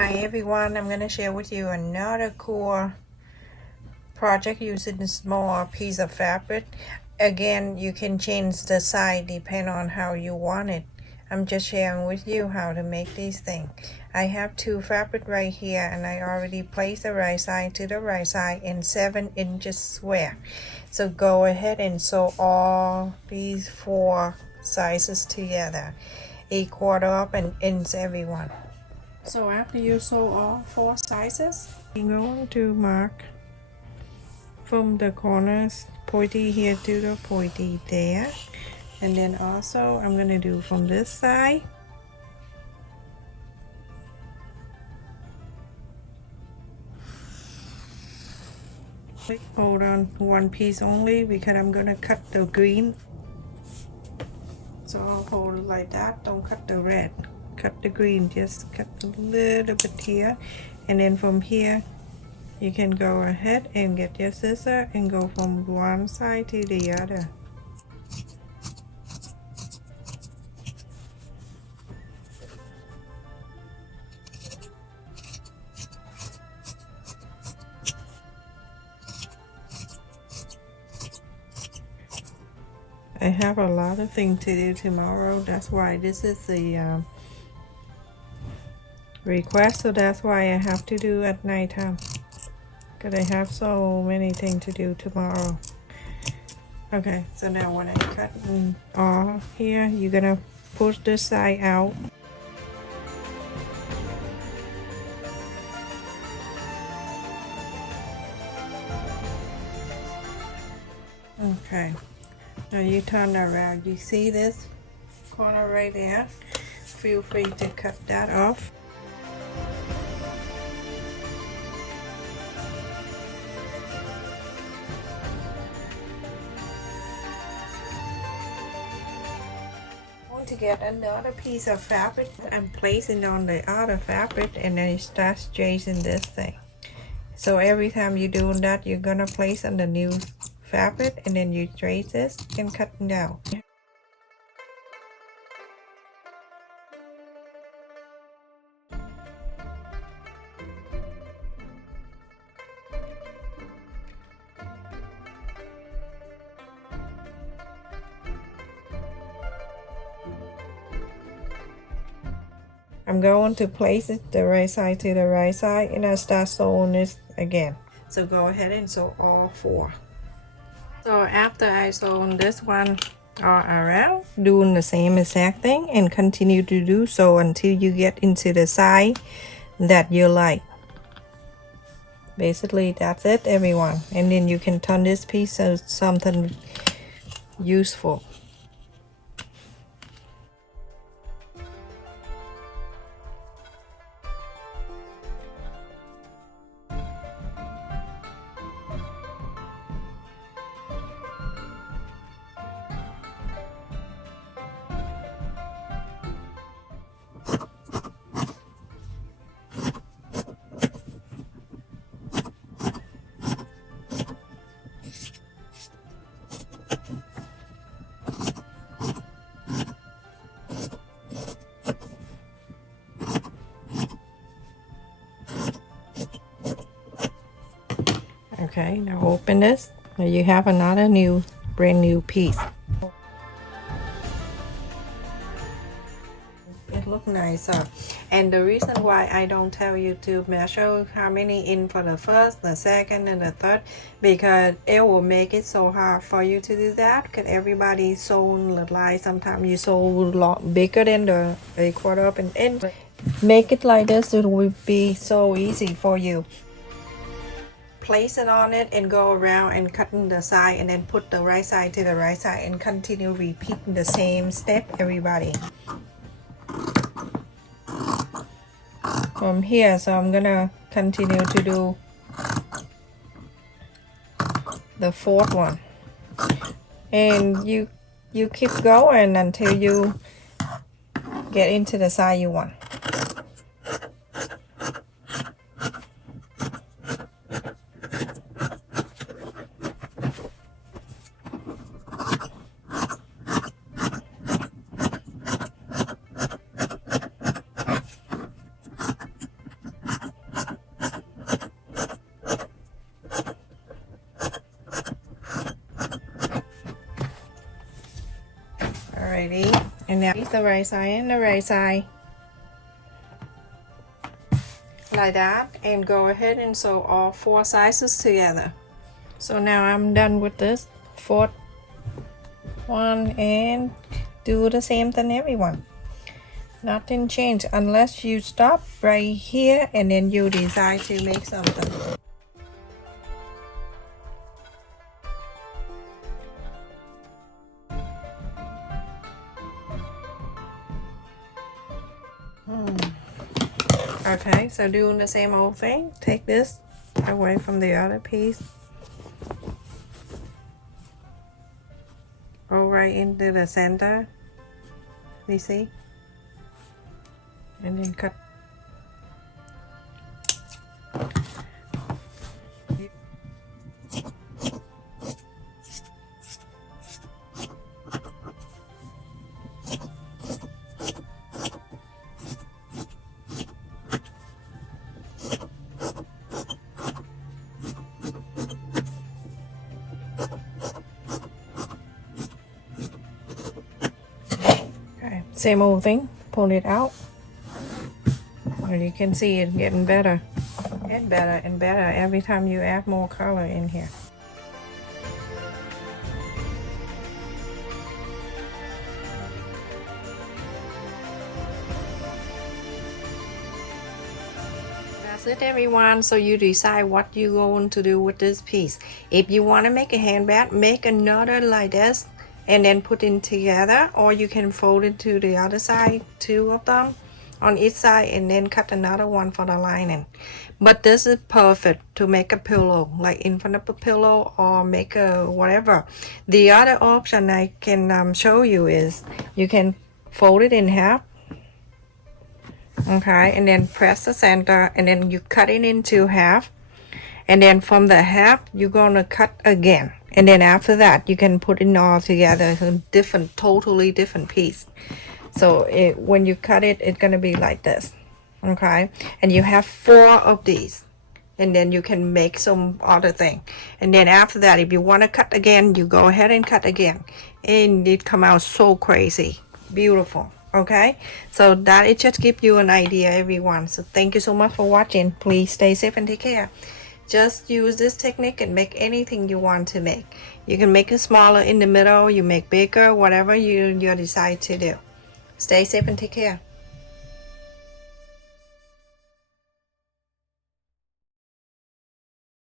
Hi everyone, I'm going to share with you another cool project using a small piece of fabric. Again, you can change the size depending on how you want it. I'm just sharing with you how to make these things. I have two fabric right here and I already placed the right side to the right side in 7 inches square. So go ahead and sew all these 4 sizes together, 1/4 up and ends everyone. So after you sew all 4 sizes, I'm going to mark from the corners pointy here to the pointy there, and then also I'm going to do from this side. Hold on one piece only because I'm going to cut the green, so I'll hold it like that. Don't cut the red, cut the green, just cut a little bit here, and then from here you can go ahead and get your scissor and go from one side to the other. I have a lot of things to do tomorrow. That's why this is the request, so that's why I have to do at nighttime, because I have so many things to do tomorrow. Okay, so now when I cut off here, you're gonna push this side out. Okay, now you turn around. You see this corner right there? Feel free to cut that off. To get another piece of fabric and place it on the other fabric, and then you start tracing this thing. So every time you do that, you're gonna place on the new fabric and then you trace this and cut it down. I'm going to place it the right side to the right side, and I start sewing this again. So go ahead and sew all 4. So after I sew this one all around, doing the same exact thing and continue to do so until you get into the side that you like. Basically that's it everyone, and then you can turn this piece to something useful. Okay, now open this. Now you have another brand new piece. It looks nicer, and the reason why I don't tell you to measure how many in for the first, the second, and the third, because it will make it so hard for you to do that, because everybody sewing the line. Sometimes you sew a lot bigger than the 1/4 up and end. Make it like this, it will be so easy for you. Place it on it and go around and cutting the side, and then put the right side to the right side and continue repeating the same step everybody from here. So I'm gonna continue to do the 4th one, and you keep going until you get into the side you want. now. The right side and the right side. Like that, and go ahead and sew all 4 sizes together. So now I'm done with this 4th one, and do the same thing everyone. Nothing changed unless you stop right here and then you decide to make something. Okay, so doing the same old thing. Take this away from the other piece. Go right into the center. You see? And then cut. Okay, same old thing. Pull it out. Well, you can see it getting better and better and better every time you add more color in here. That's it everyone. So you decide what you're going to do with this piece. If you want to make a handbag, make another like this and then put it together, or you can fold it to the other side, 2 of them on each side, and then cut another one for the lining. But this is perfect to make a pillow, like in front of a pillow, or make a whatever. The other option I can show you is you can fold it in half, okay, and then press the center, and then you cut it into half, and then from the half you're gonna cut again, and then after that you can put it all together. It's a different, totally different piece. So when you cut it, it's gonna be like this, okay? And you have 4 of these, and then you can make some other thing. And then after that, if you want to cut again, you go ahead and cut again, and it come out so crazy beautiful. Okay, so that it just give you an idea everyone. So thank you so much for watching. Please stay safe and take care. Just use this technique and make anything you want to make. You can make it smaller in the middle, you make bigger, whatever you decide to do. Stay safe and take care.